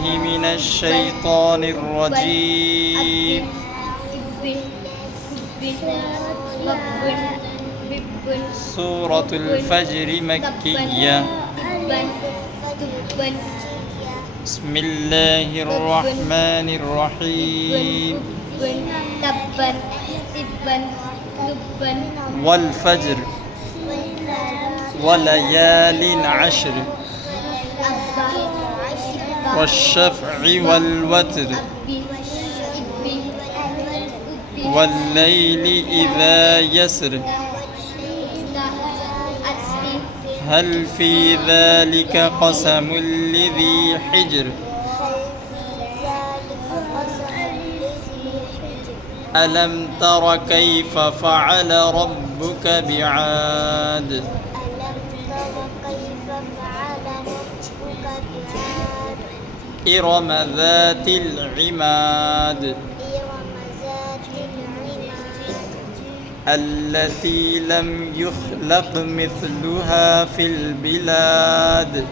بالله من الشيطان الرجيم. سورة الفجر مكية. بسم الله الرحمن الرحيم. والفجر وليال عشر والشفع والوتر والليل إذا يسر هل في ذلك قسم لذي حجر ألم تر كيف فعل ربك بعاد إرم ذات العماد التي لم يخلق مثلها في البلاد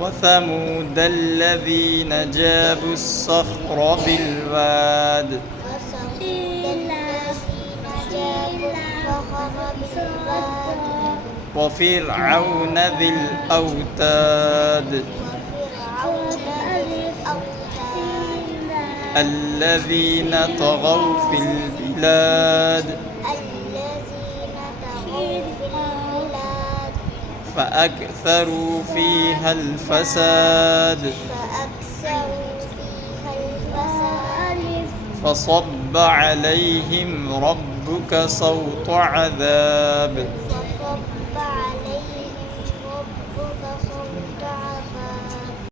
وثمود الذين جابوا الصخر بالواد وفرعون ذي الأوتاد الذين طغوا في البلاد فأكثروا فيها الفساد فصب عليهم ربك صوت عذاب